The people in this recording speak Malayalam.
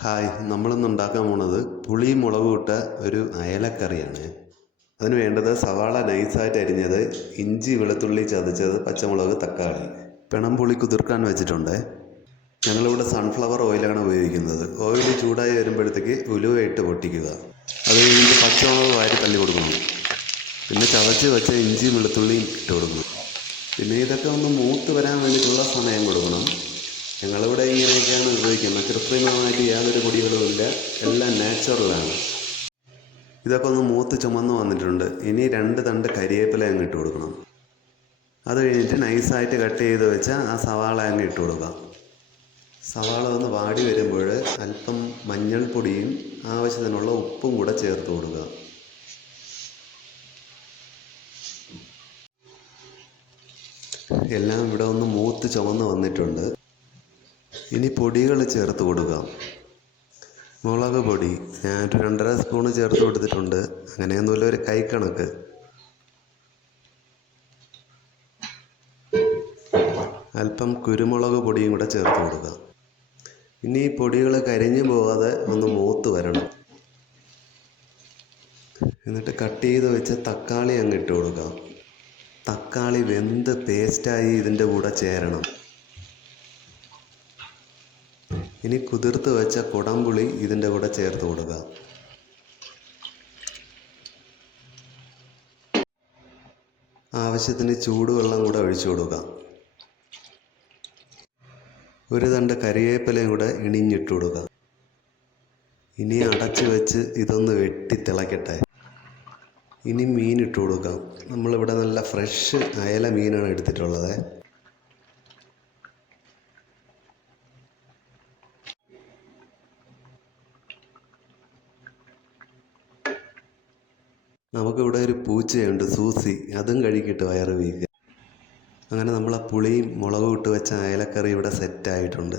ഹായ്, നമ്മളിന്ന് ഉണ്ടാക്കാൻ പോണത് പുളി മുളക് ഇട്ട ഒരു അയലക്കറിയാണ്. അതിന് വേണ്ടത് സവാള നൈസായിട്ട് അരിഞ്ഞത്, ഇഞ്ചി വെളുത്തുള്ളി ചതച്ചത്, പച്ചമുളക്, തക്കാളി. പിണംപുളി കുതിർക്കാൻ വെച്ചിട്ടുണ്ട്. ഞങ്ങളിവിടെ സൺഫ്ലവർ ഓയിലാണ് ഉപയോഗിക്കുന്നത്. ഓയിൽ ചൂടായി വരുമ്പോഴത്തേക്ക് ഉലുവ ഇട്ട് പൊട്ടിക്കുക. അത് കഴിഞ്ഞിട്ട് പച്ചമുളക് വാരി തള്ളി കൊടുക്കണം. പിന്നെ ചതച്ച് വെച്ച ഇഞ്ചി വെളുത്തുള്ളിയും ഇട്ട് കൊടുക്കണം. പിന്നെ ഇതൊക്കെ ഒന്ന് മൂത്ത് വരാൻ വേണ്ടിയിട്ടുള്ള സമയം കൊടുക്കണം. ഞങ്ങളിവിടെ ഇങ്ങനെയൊക്കെയാണ് ഉപയോഗിക്കുന്നത്. കൃത്രിമമായിട്ട് യാതൊരു പൊടികളുമില്ല, എല്ലാം നാച്ചുറലാണ്. ഇതൊക്കെ ഒന്ന് മൂത്ത് ചുമന്ന് വന്നിട്ടുണ്ട്. ഇനി 2 തണ്ട് കരിവേപ്പില അങ്ങ് ഇട്ട് കൊടുക്കണം. അത് കഴിഞ്ഞിട്ട് നൈസായിട്ട് കട്ട് ചെയ്ത് വെച്ച ആ സവാള അങ്ങ് ഇട്ട് കൊടുക്കാം. സവാള ഒന്ന് വാടി വരുമ്പോൾ അല്പം മഞ്ഞൾപ്പൊടിയും ആവശ്യത്തിനുള്ള ഉപ്പും കൂടെ ചേർത്ത് കൊടുക്കുക. എല്ലാം ഇവിടെ ഒന്ന് മൂത്ത് ചുമന്ന് വന്നിട്ടുണ്ട്. ഇനി പൊടികൾ ചേർത്ത് കൊടുക്കാം. മുളക് പൊടി ഞാനൊരു 2.5 സ്പൂണ് ചേർത്ത് കൊടുത്തിട്ടുണ്ട്. അങ്ങനെയൊന്നുമില്ല, ഒരു കൈക്കണക്ക്. അല്പം കുരുമുളക് പൊടിയും കൂടെ ചേർത്ത് കൊടുക്കാം. ഇനി ഈ പൊടികൾ കരിഞ്ഞു പോകാതെ ഒന്ന് മൂത്ത് വരണം. എന്നിട്ട് കട്ട് ചെയ്ത് വെച്ച തക്കാളി അങ്ങ് ഇട്ട് കൊടുക്കാം. തക്കാളി വെന്ത് പേസ്റ്റായി ഇതിൻ്റെ കൂടെ ചേരണം. ഇനി കുതിർത്ത് വെച്ച കുടംപുളി ഇതിൻ്റെ കൂടെ ചേർത്ത് കൊടുക്കുക. ആവശ്യത്തിന് ചൂടുവെള്ളം കൂടെ ഒഴിച്ചു കൊടുക്കുക. ഒരു തണ്ട് കരിവേപ്പിലയും കൂടെ ഇണിഞ്ഞിട്ട് കൊടുക്കുക. ഇനി അടച്ചു വെച്ച് ഇതൊന്ന് വെട്ടി തിളക്കട്ടെ. ഇനി മീൻ ഇട്ട് കൊടുക്കാം. നമ്മളിവിടെ നല്ല ഫ്രഷ് അയല മീനാണ് എടുത്തിട്ടുള്ളത്. നമുക്കിവിടെ ഒരു പൂച്ചയുണ്ട്, സൂസി. അതും കഴുകിയിട്ട് വയറ് വീക്കുക. അങ്ങനെ നമ്മൾ ആ പുളിയും മുളകും ഇട്ട് വെച്ച അയലക്കറി ഇവിടെ സെറ്റായിട്ടുണ്ട്.